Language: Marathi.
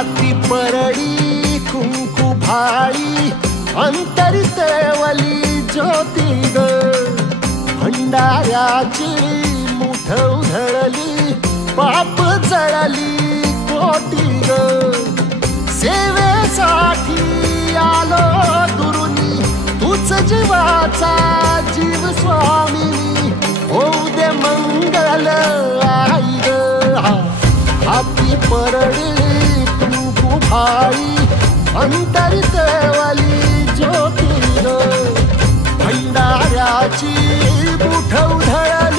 हाती परडी कुंकू भाळी अंतरी तेवली ज्योती ग भंडाऱ्याची मुठ उधळली पाप जळली कोटी ग सेवेसाठी आलो दुरुनी तूच जीवाचा जीव स्वामिनी होऊ दे मंगल आई ग हाती परडी कुंकू भाळी अंतरी तेवली ज्योती ग भंडाऱ्याची मुठ उधळली